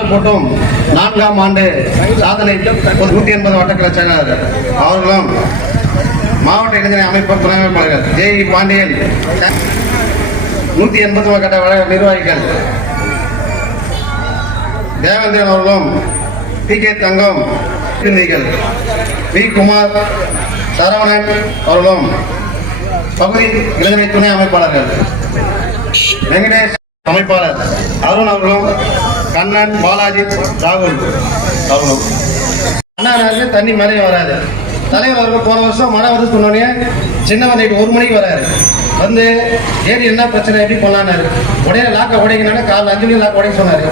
நாடு போட்டும் நான்காம் ஆண்டு சாதனை ஒரு நூற்றி எண்பது வட்டக்கலை செயலாளர் அவர்களும் மாவட்ட இளைஞர் அமைப்பு துணை அமைப்பாளர்கள் ஜே இ பாண்டியன் நூற்றி எண்பது கட்ட வழக்க நிர்வாகிகள். தேவேந்திரன் அவர்களும் டி கே. தங்கம் பிரதிநிதிகள். வி. குமார் சரவணன் அவர்களும் பகுதி இளைஞர் துணை அமைப்பாளர்கள். வெங்கடேஷ் அமைப்பாளர். அருண் அவர்களும் கண்ணன் பாலாஜி ராகுல். அவர்களும் அண்ணா நகருக்கு தண்ணி மேலே வராது. தலைவர் அவர்கள் போன வருஷம் மழை வருது சொன்னோடனே சின்ன நைட்டு ஒரு மணிக்கு வராரு. வந்து ஏடி என்ன பிரச்சனை எப்படி பண்ணலான்னாரு உடனே லாக்கை உடைக்கணும்னா காலைல அஞ்சு மணி லாக்கை உடைக்க சொன்னார்.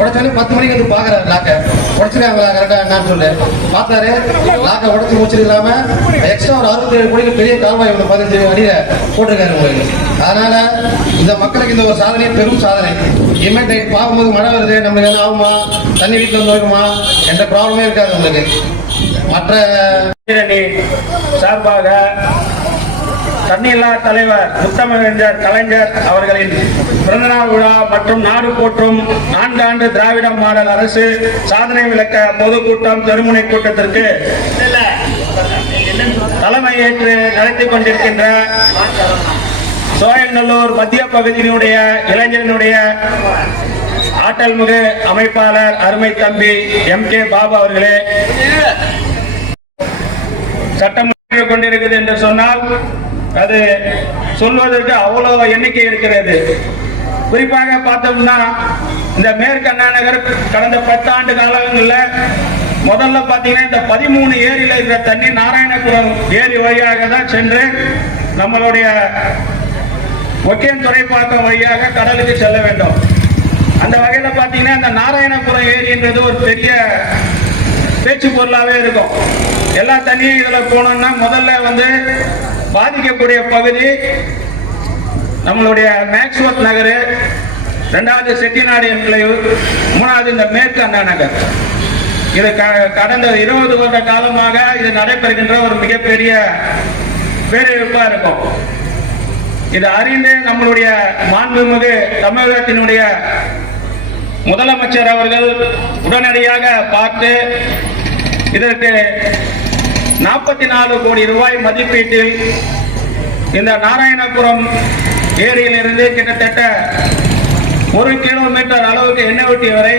உடைச்சோடனே பத்து மணிக்கு வந்து பாக்குறாரு லாக்க. உடச்சிருக்காங்க கரெக்டாக என்னன்னு சொல்லு. பார்த்தாரு லாக்க உடச்சி முடிச்சிருக்காம எக்ஸ்ட்ரா ஒரு அறுபத்தி ஏழு கோடிக்கு பெரிய கால்வாய் ஒன்று பதினஞ்சு அடியில் போட்டிருக்காரு உங்களுக்கு அதனால இந்த மக்களுக்கு இந்த ஒரு சாதனை பெரும் சாதனை. இனிமேல் நைட் பார்க்கும்போது மழை வருது நம்மளுக்கு என்ன ஆகுமா? தண்ணி வீட்டில் வந்து வைக்குமா எந்த ப்ராப்ளமே இருக்காது உங்களுக்கு மற்ற சார்பாக தன்னில்லா தலைவர் முத்தமிழர் கலைஞர் அவர்களின் பிறந்தநாள் விழா மற்றும் நாடு போற்றும் நான்காண்டு திராவிட மாடல் அரசு சாதனை விளக்க பொதுக்கூட்டம் தெருமுனை கூட்டத்திற்கு தலைமை ஏற்று நடத்தி கொண்டிருக்கின்ற சோயநல்லூர் மத்திய பகுதியினுடைய இளைஞனுடைய ஆற்றல் மிகு அமைப்பாளர் அருமை தம்பி எம் கே பாபு அவர்களே. சட்டம் கொண்டிருக்குது என்று சொன்னால் அது சொல்வதற்கு அவ்வளவு எண்ணிக்கை இருக்கிறது. குறிப்பாக பார்த்தோம்னா இந்த மேற்கு நகர் கடந்த பத்தாண்டு காலங்களில் முதல்ல பார்த்தீங்கன்னா இந்த பதிமூணு ஏரியில் இருக்கிற தண்ணி நாராயணபுரம் ஏரி வழியாக தான் சென்று நம்மளுடைய ஒக்கியம் துறைப்பாக்கம் வழியாக கடலுக்கு செல்ல வேண்டும். அந்த வகையில் பார்த்தீங்கன்னா இந்த நாராயணபுரம் ஏரின்றது ஒரு பெரிய பேச்சு பொருளாகவே இருக்கும். எல்லா தண்ணியும் இதில் போனோம்னா முதல்ல வந்து பாதிக்கக்கூடிய பகுதி நம்மளுடைய மேக்ஸ்வத் நகர் ரெண்டாவது செட்டிநாடு என்கிளைவு மூணாவது இந்த மேற்கு அண்ணா நகர். இது க- கடந்த இருபது வருட காலமாக இது நடைபெறுகின்ற ஒரு மிகப்பெரிய பேரிழப்பா இருக்கும். இது அறிந்து நம்மளுடைய மாண்புமிகு தமிழகத்தினுடைய முதலமைச்சர் அவர்கள் உடனடியாக பார்த்து இதற்கு நாற்பத்தி நாலு கோடி ரூபாய் மதிப்பீட்டில் இந்த நாராயணபுரம் ஏரியிலிருந்து கிட்டத்தட்ட ஒரு கிலோமீட்டர் அளவுக்கு எண்ணெய் வரை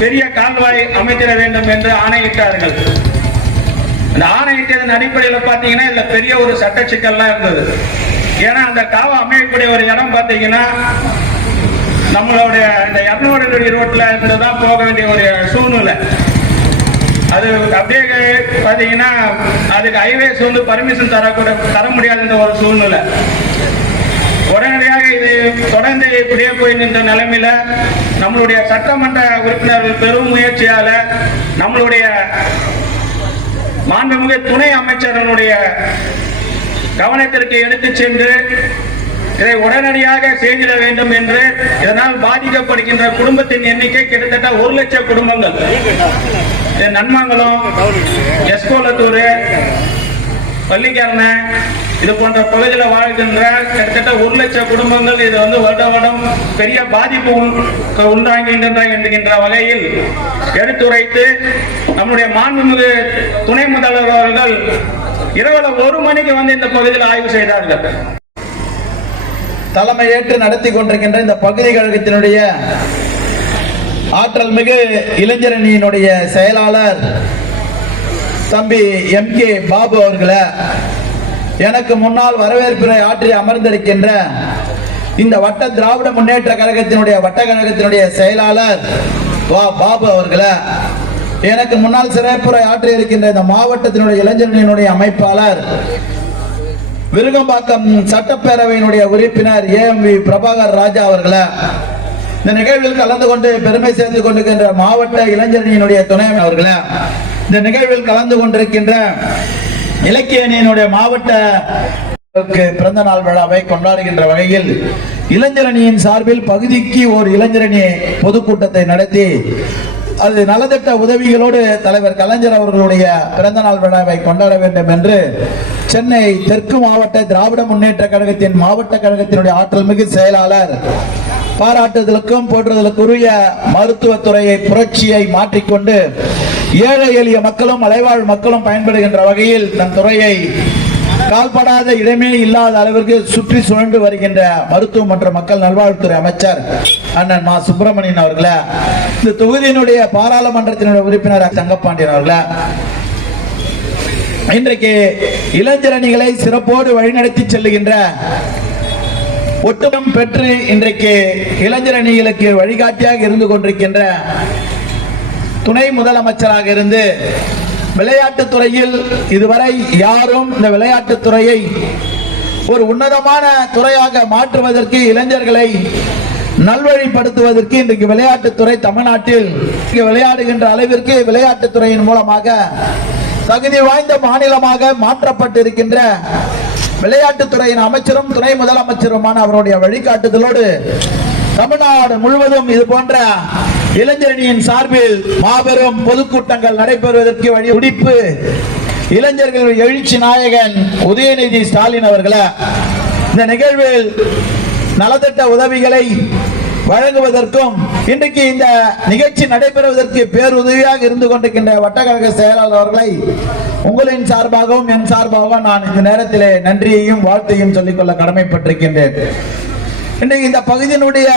பெரிய கால்வாய் அமைத்திட வேண்டும் என்று ஆணையிட்டார்கள். அந்த ஆணையிட்டதன் அடிப்படையில் பார்த்தீங்கன்னா இதுல பெரிய ஒரு சட்ட சிக்கல்லாம் இருந்தது. ஏன்னா அந்த காவா அமையக்கூடிய ஒரு இடம் பார்த்தீங்கன்னா நம்மளுடைய இந்த இரநூறு ரோட்ல இருந்து தான் போக வேண்டிய ஒரு சூழ்நிலை. அது அப்படியே பார்த்தீங்கன்னா அதுக்கு ஹைவேஸ் வந்து பர்மிஷன் தரக்கூட தர முடியாதுன்ற ஒரு சூழ்நிலை. உடனடியாக இது தொடர்ந்து இப்படியே போய் நின்ற நிலைமையில நம்மளுடைய சட்டமன்ற உறுப்பினர்கள் பெரும் முயற்சியால நம்மளுடைய மாண்புமிகு துணை அமைச்சரனுடைய கவனத்திற்கு எடுத்து சென்று இதை உடனடியாக செய்திட வேண்டும் என்று இதனால் பாதிக்கப்படுகின்ற குடும்பத்தின் எண்ணிக்கை கிட்டத்தட்ட ஒரு லட்சம் குடும்பங்கள். நன்மங்கலம் எஸ்கோலத்தூர் பள்ளிக்கரணை இது போன்ற பகுதியில் வாழ்கின்ற கிட்டத்தட்ட ஒரு லட்சம் குடும்பங்கள் இது வந்து வருட வருடம் பெரிய பாதிப்பு உண்டாகின்றன என்கின்ற வகையில் எடுத்துரைத்து நம்முடைய மாண்புமிகு துணை முதல்வர் அவர்கள் இரவுல ஒரு மணிக்கு வந்து இந்த பகுதியில் ஆய்வு செய்தார்கள். தலைமையேற்று நடத்தி கொண்டிருக்கின்ற இந்த பகுதி கழகத்தினுடைய ஆற்றல் மிகு இளைஞரணியினுடைய செயலாளர் தம்பி எம் கே பாபு அவர்களை எனக்கு முன்னால் வரவேற்புரை ஆற்றி அமர்ந்திருக்கின்ற இந்த வட்ட திராவிட முன்னேற்ற கழகத்தினுடைய வட்ட கழகத்தினுடைய செயலாளர் வா பாபு அவர்களை எனக்கு முன்னால் சிறப்புரை ஆற்றி இருக்கின்ற இந்த மாவட்டத்தினுடைய இளைஞரணியினுடைய அமைப்பாளர் விருகம்பாக்கம் சட்டப்பேரவையினுடைய உறுப்பினர் ஏஎம் வி பிரபாகர் ராஜா அவர்களை இந்த நிகழ்வில் கலந்து கொண்டு பெருமை சேர்ந்து கொண்டிருக்கின்ற மாவட்ட இளைஞரணியினுடைய துணை அவர்களே இந்த நிகழ்வில் கலந்து கொண்டிருக்கின்ற இலக்கிய அணியினுடைய மாவட்ட பிறந்த நாள் விழாவை கொண்டாடுகின்ற வகையில் இளைஞரணியின் சார்பில் பகுதிக்கு ஒரு இளைஞரணி பொதுக்கூட்டத்தை நடத்தி அது நலத்திட்ட உதவிகளோடு தலைவர் கலைஞர் அவர்களுடைய பிறந்த நாள் விழாவை கொண்டாட வேண்டும் என்று சென்னை தெற்கு மாவட்ட திராவிட முன்னேற்ற கழகத்தின் மாவட்ட கழகத்தினுடைய ஆற்றல் மிகு செயலாளர் பாராட்டுதலுக்கும் போற்றுதலுக்குரிய மருத்துவத்துறையை புரட்சியை மாற்றிக்கொண்டு ஏழை எளிய மக்களும் மலைவாழ் மக்களும் பயன்படுகின்ற வகையில் தன் துறையை கால்படாத இடமே இல்லாத அளவிற்கு சுற்றி சுழன்று வருகின்ற மருத்துவ மற்றும் மக்கள் நல்வாழ்வுத்துறை அமைச்சர் அண்ணன் மா. சுப்பிரமணியன் அவர்கள இந்த தொகுதியினுடைய பாராளுமன்றத்தினுடைய உறுப்பினர் தங்கப்பாண்டியன் அவர்கள இன்றைக்கு இளைஞரணிகளை சிறப்போடு வழிநடத்தி செல்லுகின்ற ஒட்டுமம் பெற்று இன்றைக்கு இளைஞரணிகளுக்கு வழிகாட்டியாக இருந்து கொண்டிருக்கின்ற துணை முதலமைச்சராக இருந்து விளையாட்டுத் துறையில் இதுவரை யாரும் இந்த விளையாட்டுத் துறையை ஒரு உன்னதமான துறையாக மாற்றுவதற்கு இளைஞர்களை நல்வழிப்படுத்துவதற்கு இன்றைக்கு விளையாட்டுத்துறை தமிழ்நாட்டில் விளையாடுகின்ற அளவிற்கு விளையாட்டுத் துறையின் மூலமாக தகுதி வாய்ந்த மாநிலமாக மாற்றப்பட்டிருக்கின்ற விளையாட்டுத்துறையின் அமைச்சரும் துணை முதலமைச்சருமான அவருடைய வழிகாட்டுதலோடு தமிழ்நாடு முழுவதும் இது போன்ற இளைஞரணியின் சார்பில் மாபெரும் பொதுக்கூட்டங்கள் நடைபெறுவதற்கு வழி துடிப்பு இளைஞர்கள் எழுச்சி நாயகன் உதயநிதி ஸ்டாலின் அவர்களை இந்த நிகழ்வில் நலத்திட்ட உதவிகளை வழங்குவதற்கும் இன்றைக்கு இந்த நிகழ்ச்சி நடைபெறுவதற்கு பேருதவியாக இருந்து கொண்டிருக்கின்ற வட்டக்கழக செயலாளர் அவர்களை உங்களின் சார்பாகவும் என் சார்பாகவும் நான் இந்த நேரத்திலே நன்றியையும் வாழ்த்தையும் சொல்லிக்கொள்ள கடமைப்பட்டிருக்கின்றேன். இன்றைக்கு இந்த பகுதியினுடைய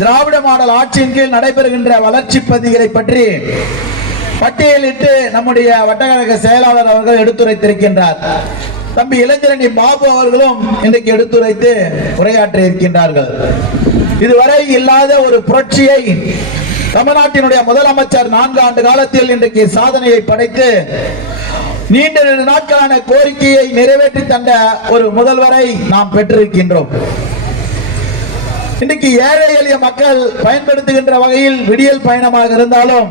திராவிட மாடல் ஆட்சியின் கீழ் நடைபெறுகின்ற வளர்ச்சி பகுதிகளை பற்றி பட்டியலிட்டு நம்முடைய வட்டக்கழக செயலாளர் அவர்கள் எடுத்துரைத்திருக்கின்றார். தம்பி இளைஞரணி பாபு அவர்களும் இன்றைக்கு எடுத்துரைத்து உரையாற்றி இருக்கின்றார்கள் இதுவரை இல்லாத ஒரு புரட்சியை தமிழ்நாட்டினுடைய முதலமைச்சர் நான்கு ஆண்டு காலத்தில் இன்றைக்கு சாதனையை படைத்து நீண்ட நாட்களான கோரிக்கையை நிறைவேற்றி தந்த ஒரு முதல்வரை நாம் பெற்றிருக்கின்றோம். இன்றைக்கு ஏழை எளிய மக்கள் பயன்படுத்துகின்ற வகையில் விடியல் பயணமாக இருந்தாலும்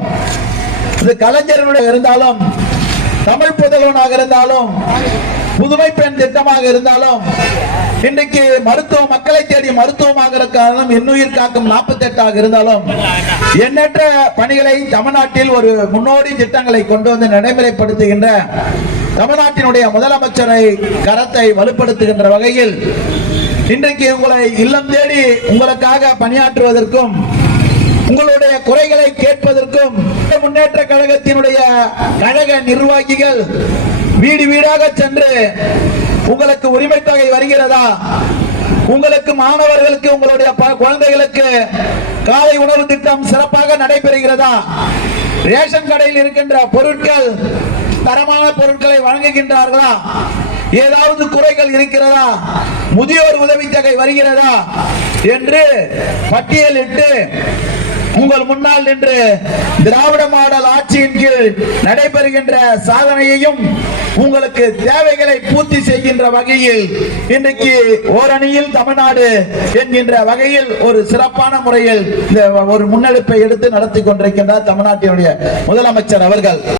இது கலைஞர்களுடைய இருந்தாலும் தமிழ் புதல்வனாக இருந்தாலும் புதுமை பெண் திட்டமாக இருந்தாலும் இன்றைக்கு மருத்துவ மக்களை தேடி மருத்துவமாகிற காரணம் இன்னுயிர் காக்கும் நாற்பத்தி எட்டாக இருந்தாலும் எண்ணற்ற பணிகளை தமிழ்நாட்டில் ஒரு முன்னோடி திட்டங்களை கொண்டு வந்து நடைமுறைப்படுத்துகின்ற தமிழ்நாட்டினுடைய முதலமைச்சரை கரத்தை வலுப்படுத்துகின்ற வகையில் இன்றைக்கு உங்களை இல்லம் தேடி உங்களுக்காக பணியாற்றுவதற்கும் உங்களுடைய குறைகளை கேட்பதற்கும் முன்னேற்ற கழகத்தினுடைய கழக நிர்வாகிகள் வீடு வீடாக சென்று உங்களுக்கு உரிமை தொகை வருகிறதா? உங்களுக்கு மாணவர்களுக்கு உங்களுடைய ப- குழந்தைகளுக்கு காலை உணவு திட்டம் சிறப்பாக நடைபெறுகிறதா? ரேஷன் கடையில் இருக்கின்ற பொருட்கள் தரமான பொருட்களை வழங்குகின்றார்களா? ஏதாவது குறைகள் இருக்கிறதா? முதியோர் உதவித்தொகை வருகிறதா? என்று பட்டியலிட்டு உங்கள் முன்னால் நின்று திராவிட மாடல் ஆட்சியின் கீழ் நடைபெறுகின்ற சாதனையையும் உங்களுக்கு தேவைகளை பூர்த்தி செய்கின்ற வகையில் இன்றைக்கு ஓரணியில் தமிழ்நாடு என்கின்ற வகையில் ஒரு சிறப்பான முறையில் இந்த ஒரு முன்னெடுப்பை எடுத்து நடத்தி கொண்டிருக்கின்றார் தமிழ்நாட்டினுடைய முதலமைச்சர் அவர்கள்.